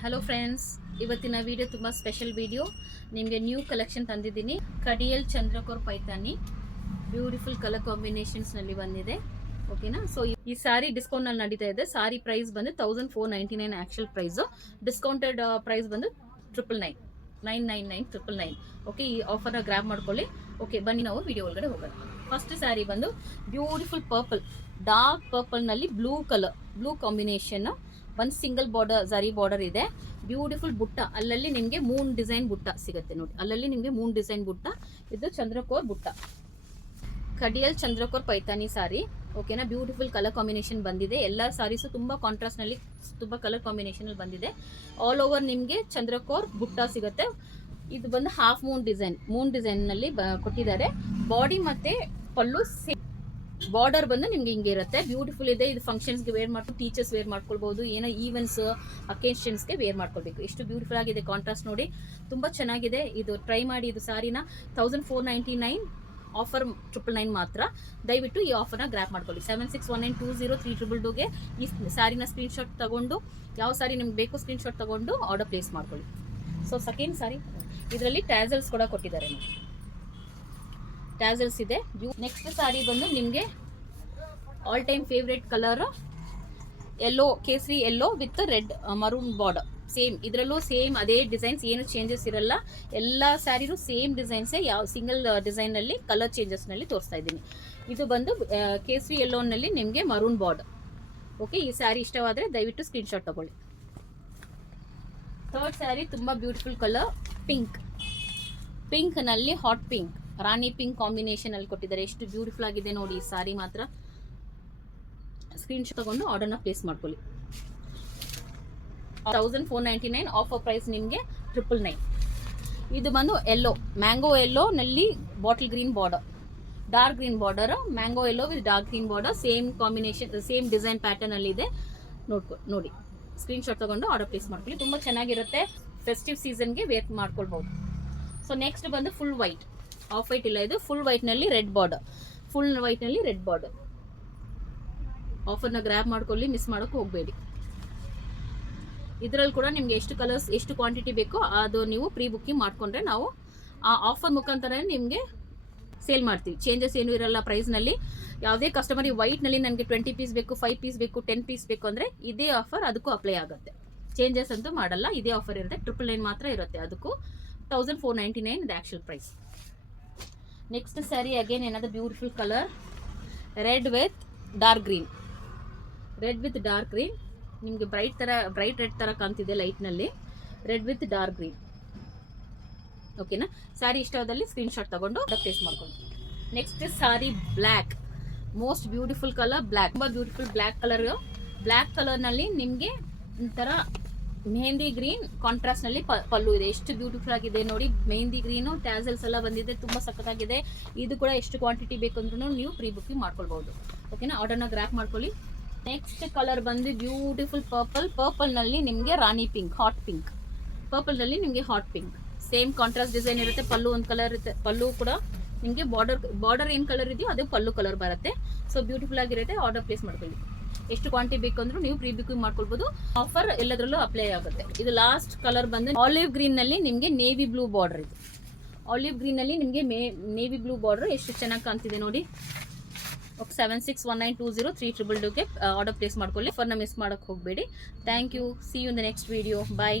Hello friends, ಇವತ್ತಿನ video ತುಂಬ special video. ನಿಮಗೆ ನ್ಯೂ ಕಲೆಕ್ಷನ್ ತಂದಿದ್ದೀನಿ. ಕಡಿಯಲ್ ಚಂದ್ರಕೋರ್ ಪೈತಾನಿ ಬ್ಯೂಟಿಫುಲ್ ಕಲರ್ ಕಾಂಬಿನೇಷನ್ಸ್ನಲ್ಲಿ ಬಂದಿದೆ. ಓಕೆನಾ. ಸೊ ಈ ಸಾರಿ ಡಿಸ್ಕೌಂಟ್ನಲ್ಲಿ ನಡೀತಾ ಇದೆ. ಸಾರಿ ಪ್ರೈಸ್ ಬಂದು 1499 ಆ್ಯಕ್ಚುಲ್ ಪ್ರೈಸು. ಡಿಸ್ಕೌಂಟೆಡ್ ಪ್ರೈಸ್ ಬಂದು 999. ಓಕೆ, ಈ ಆಫರ್ನ ಗ್ರ್ಯಾಬ್ ಮಾಡ್ಕೊಳ್ಳಿ. ಓಕೆ, ಬನ್ನಿ ನಾವು ವಿಡಿಯೋ ಒಳಗಡೆ ಹೋಗೋಣ. ಫಸ್ಟ್ ಸ್ಯಾರಿ ಬಂದು ಬ್ಯೂಟಿಫುಲ್ ಪರ್ಪಲ್, ಡಾರ್ಕ್ ಪರ್ಪಲ್ನಲ್ಲಿ ಬ್ಲೂ ಕಾಂಬಿನೇಷನ್. ಒಂದು ಸಿಂಗಲ್ ಬಾರ್ಡರ್ ಝರಿ ಬಾರ್ಡರ್ ಇದೆ. ಬ್ಯೂಟಿಫುಲ್ ಬುಟ್ಟ, ಅಲ್ಲಲ್ಲಿ ನಿಮಗೆ 3 ಡಿಸೈನ್ ಬುಟ್ಟ ಸಿಗುತ್ತೆ ನೋಡಿ. ಅಲ್ಲಲ್ಲಿ ನಿಮಗೆ 3 ಡಿಸೈನ್ ಬುಟ್ಟ. ಇದು ಚಂದ್ರಕೋರ್ ಬುಟ್ಟ, ಕಡಿಯಲ್ ಚಂದ್ರಕೋರ್ ಪೈತಾನಿ ಸಾರಿ. ಓಕೆನಾ. ಬ್ಯೂಟಿಫುಲ್ ಕಲರ್ ಕಾಂಬಿನೇಷನ್ ಬಂದಿದೆ. ಎಲ್ಲ ಸಾರೀಸು ತುಂಬ ಕಾಂಟ್ರಾಸ್ಟ್ನಲ್ಲಿ ತುಂಬ ಕಲರ್ ಕಾಂಬಿನೇಷನಲ್ಲಿ ಬಂದಿದೆ. ಆಲ್ ಓವರ್ ನಿಮಗೆ ಚಂದ್ರಕೋರ್ ಬುಟ್ಟ ಸಿಗುತ್ತೆ. ಇದು ಬಂದು ಹಾಫ್ ಮೂನ್ ಡಿಸೈನ್ನಲ್ಲಿ ಕೊಟ್ಟಿದ್ದಾರೆ. ಬಾಡಿ ಮತ್ತು ಪಲ್ಲು ಸೇಮ್. ಬಾರ್ಡರ್ ಬಂದು ನಿಮ್ಗೆ ಹಿಂಗೆ ಇರುತ್ತೆ. ಬ್ಯೂಟಿಫುಲ್ ಇದೆ. ಇದು ಫಂಕ್ಷನ್ಸ್ಗೆ ವೇರ್ ಮಾಡ್ಕೊಂಡು ಟೀಚರ್ಸ್ ವೇರ್ ಮಾಡ್ಕೊಳ್ಬಹುದು. ಏನೋ ಈವೆಂಟ್ಸ್ ಅಕೇಶನ್ಸ್ಗೆ ವೇರ್ ಮಾಡ್ಕೊಳ್ಬೇಕು. ಎಷ್ಟು ಬ್ಯೂಟಿಫುಲ್ ಆಗಿದೆ. ಕಾಂಟ್ರಾಸ್ಟ್ ನೋಡಿ, ತುಂಬ ಚೆನ್ನಾಗಿದೆ. ಇದು ಟ್ರೈ ಮಾಡಿ. ಇದು ಸಾರಿನ 1499 ಆಫರ್ 999 ಮಾತ್ರ. ದಯವಿಟ್ಟು ಈ ಆಫರ್ನ ಗ್ರ್ಯಾಪ್ ಮಾಡ್ಕೊಳ್ಳಿ. 7619203222ಗೆ ಈ ಸಾರಿನ ಸ್ಕ್ರೀನ್ಶಾಟ್ ತಗೊಂಡು, ಯಾವ ಸಾರಿ ನಿಮ್ಗೆ ಬೇಕು ಸ್ಕ್ರೀನ್ಶಾಟ್ ತಗೊಂಡು ಆರ್ಡರ್ ಪ್ಲೇಸ್ ಮಾಡ್ಕೊಳ್ಳಿ. ಸೊ ಸೆಕೆಂಡ್ ಸಾರಿ, ಇದರಲ್ಲಿ ಟ್ಯಾಸಲ್ಸ್ ಕೂಡ ಕೊಟ್ಟಿದ್ದಾರೆ ನೋಡಿ. ಟ್ಯಾಸಲ್ಸ್ ಇದೆ. ನೆಕ್ಸ್ಟ್ ಸಾರಿ ಬಂದು ನಿಮಗೆ all time favourite colour yellow, ಕೇಸರಿ yellow with red maroon border. Same ಇದರಲ್ಲೂ ಸೇಮ್ ಅದೇ ಡಿಸೈನ್ಸ್, ಏನು ಚೇಂಜಸ್ ಇರಲ್ಲ. ಎಲ್ಲ ಸ್ಯಾರಿನೂ ಸೇಮ್ ಡಿಸೈನ್ಸೇ. ಯಾವ ಸಿಂಗಲ್ ಡಿಸೈನಲ್ಲಿ ಕಲರ್ ಚೇಂಜಸ್ನಲ್ಲಿ ತೋರಿಸ್ತಾ ಇದ್ದೀನಿ. ಇದು ಬಂದು ಕೇಸರಿ ಯೆಲ್ಲೋನಲ್ಲಿ ನಿಮಗೆ ಮರೂನ್ ಬಾರ್ಡರ್. ಓಕೆ, ಈ ಸ್ಯಾರಿ ಇಷ್ಟವಾದರೆ ದಯವಿಟ್ಟು ಸ್ಕ್ರೀನ್ಶಾಟ್ ತಗೊಳ್ಳಿ. ಥರ್ಡ್ ಸ್ಯಾರಿ ತುಂಬ ಬ್ಯೂಟಿಫುಲ್ ಕಲರ್, ಪಿಂಕ್ನಲ್ಲಿ ಹಾಟ್ ಪಿಂಕ್, ರಾಣಿ ಪಿಂಕ್ ಕಾಂಬಿನೇಷನ್ ಅಲ್ಲಿ ಕೊಟ್ಟಿದ್ದಾರೆ. ಎಷ್ಟು ಬ್ಯೂಟಿಫುಲ್ ಆಗಿದೆ ನೋಡಿ ಈ ಸಾರಿ ಮಾತ್ರ. ಸ್ಕ್ರೀನ್ಶಾಟ್ ತಗೊಂಡು ಆರ್ಡರ್ನ ಪ್ಲೇಸ್ ಮಾಡ್ಕೊಳ್ಳಿ. 1499 ಆಫರ್ ಪ್ರೈಸ್ ನಿಮಗೆ 999. ಇದು ಬಂದು ಯೆಲ್ಲೋ, ಮ್ಯಾಂಗೋ ಯೆಲ್ಲೋ ನಲ್ಲಿ bottle green border, dark green border, mango yellow with dark green border. Same combination, same design pattern ಅಲ್ಲಿ ಇದೆ. ನೋಡಿ, ಸ್ಕ್ರೀನ್ಶಾಟ್ ತಗೊಂಡು ಆರ್ಡರ್ ಪ್ಲೇಸ್ ಮಾಡ್ಕೊಳ್ಳಿ. ತುಂಬ ಚೆನ್ನಾಗಿರುತ್ತೆ. ಫೆಸ್ಟಿವ್ ಸೀಸನ್ಗೆ ವೇರ್ ಮಾಡ್ಕೊಳ್ಬಹುದು. ಸೊ ನೆಕ್ಸ್ಟ್ ಬಂದು ಫುಲ್ ವೈಟ್, ಆಫ್ ವೈಟ್ ಇಲ್ಲ, ಇದು ಫುಲ್ ವೈಟ್ನಲ್ಲಿ ರೆಡ್ ಬಾರ್ಡರ್. ಆಫರ್ನ ಗ್ರ್ಯಾಬ್ ಮಾಡ್ಕೊಳ್ಳಿ, ಮಿಸ್ ಮಾಡೋಕೆ ಹೋಗಬೇಡಿ. ಇದರಲ್ಲಿ ಕೂಡ ನಿಮ್ಗೆ ಎಷ್ಟು ಕಲರ್ಸ್, ಎಷ್ಟು ಕ್ವಾಂಟಿಟಿ ಬೇಕೋ ಅದು ನೀವು ಪ್ರೀ ಬುಕ್ಕಿಂಗ್ ಮಾಡ್ಕೊಂಡ್ರೆ ನಾವು ಆ ಆಫರ್ ಮುಖಾಂತರ ನಿಮಗೆ ಸೇಲ್ ಮಾಡ್ತೀವಿ. ಚೇಂಜಸ್ ಏನೂ ಇರಲ್ಲ ಪ್ರೈಸ್ನಲ್ಲಿ. ಯಾವುದೇ ಕಸ್ಟಮರ್ ವೈಟ್ನಲ್ಲಿ ನನಗೆ 20 ಪೀಸ್ ಬೇಕು, 5 ಪೀಸ್ ಬೇಕು, 10 ಪೀಸ್ ಬೇಕು ಅಂದರೆ ಇದೇ ಆಫರ್ ಅದಕ್ಕೂ ಅಪ್ಲೈ ಆಗುತ್ತೆ. ಚೇಂಜಸ್ ಅಂತೂ ಮಾಡಲ್ಲ. ಇದೇ ಆಫರ್ ಇರುತ್ತೆ. 999 ಮಾತ್ರ ಇರುತ್ತೆ. ಅದಕ್ಕೂ 1499 ಇದು actual price. Next sari again ಏನದು beautiful colour, red with dark green. ನಿಮಗೆ ಬ್ರೈಟ್ ರೆಡ್ ಥರ ಕಾಣ್ತಿದೆ ಲೈಟ್ನಲ್ಲಿ. Red with dark green. ಓಕೆನಾ. ಸ್ಯಾರಿ ಇಷ್ಟವಾದಲ್ಲಿ ಸ್ಕ್ರೀನ್ಶಾಟ್ ತಗೊಂಡು ಪ್ಲೇಸ್ ಮಾಡ್ಕೊಂಡು. Next sari black, most beautiful colour black. ತುಂಬ ಬ್ಯೂಟಿಫುಲ್ ಬ್ಲ್ಯಾಕ್ ಕಲರ್ನಲ್ಲಿ ನಿಮಗೆ ಒಂಥರ ಮೆಹಂದಿ ಗ್ರೀನ್ ಕಾಂಟ್ರಾಸ್ಟ್ನಲ್ಲಿ ಪಲ್ಲು ಇದೆ. ಎಷ್ಟು ಬ್ಯೂಟಿಫುಲ್ ಆಗಿದೆ ನೋಡಿ. ಮೆಹಂದಿ ಗ್ರೀನು ಟ್ಯಾಸಲ್ಸ್ ಎಲ್ಲ ಬಂದಿದೆ. ತುಂಬ ಸಖತ್ತಾಗಿದೆ. ಇದು ಕೂಡ ಎಷ್ಟು ಕ್ವಾಂಟಿಟಿ ಬೇಕು ಅಂದ್ರೂ ನೀವು ಪ್ರೀ ಬುಕ್ಕಿಂಗ್ ಮಾಡ್ಕೊಳ್ಬಹುದು. ಓಕೆನಾ. ಆರ್ಡರ್ನ ಗ್ರ್ಯಾಪ್ ಮಾಡ್ಕೊಳ್ಳಿ. ನೆಕ್ಸ್ಟ್ ಕಲರ್ ಬಂದು ಬ್ಯೂಟಿಫುಲ್ ಪರ್ಪಲ್ನಲ್ಲಿ ನಿಮಗೆ rani pink, hot pink. Same contrast design ಇರುತ್ತೆ. ಪಲ್ಲು ಒಂದು ಕಲರ್ ಇರುತ್ತೆ. ಪಲ್ಲು ಕೂಡ ನಿಮಗೆ ಬಾರ್ಡರ್ ಏನು ಕಲರ್ ಇದೆಯೋ ಅದೇ ಪಲ್ಲು ಕಲರ್ ಬರುತ್ತೆ. ಸೊ ಬ್ಯೂಟಿಫುಲ್ ಆಗಿರುತ್ತೆ. ಆರ್ಡರ್ ಪ್ಲೇಸ್ ಮಾಡ್ಕೊಳ್ಳಿ. ಎಷ್ಟು ಕ್ವಾಂಟಿಟಿ ಬೇಕು ಅಂದ್ರೂ ನೀವು ಪ್ರೀ ಬುಕಿಂಗ್ ಮಾಡ್ಕೊಳ್ಬಹುದು. ಆಫರ್ ಎಲ್ಲದರಲ್ಲೂ ಅಪ್ಲೈ ಆಗುತ್ತೆ. ಇದು ಲಾಸ್ಟ್ ಕಲರ್ ಬಂದು ಆಲಿವ್ ಗ್ರೀನ್ ನಲ್ಲಿ ನಿಮಗೆ ನೇವಿ ಬ್ಲೂ ಬಾರ್ಡರ್. ಇದು ಆಲಿವ್ ಗ್ರೀನ್ ನಲ್ಲಿ ನಿಮಗೆ ನೇವಿ ಬ್ಲೂ ಬಾರ್ಡರ್ ಎಷ್ಟು ಚೆನ್ನಾಗಿ ಕಾಣ್ತಿದೆ ನೋಡಿ. 7619203222ಗೆ ಆರ್ಡರ್ ಪ್ಲೇಸ್ ಮಾಡ್ಕೊಳ್ಳಿ. ಆಫರ್ನ ಮಿಸ್ ಮಾಡೋಕೆ ಹೋಗಬೇಡಿ. Thank you. See you in the next video. Bye.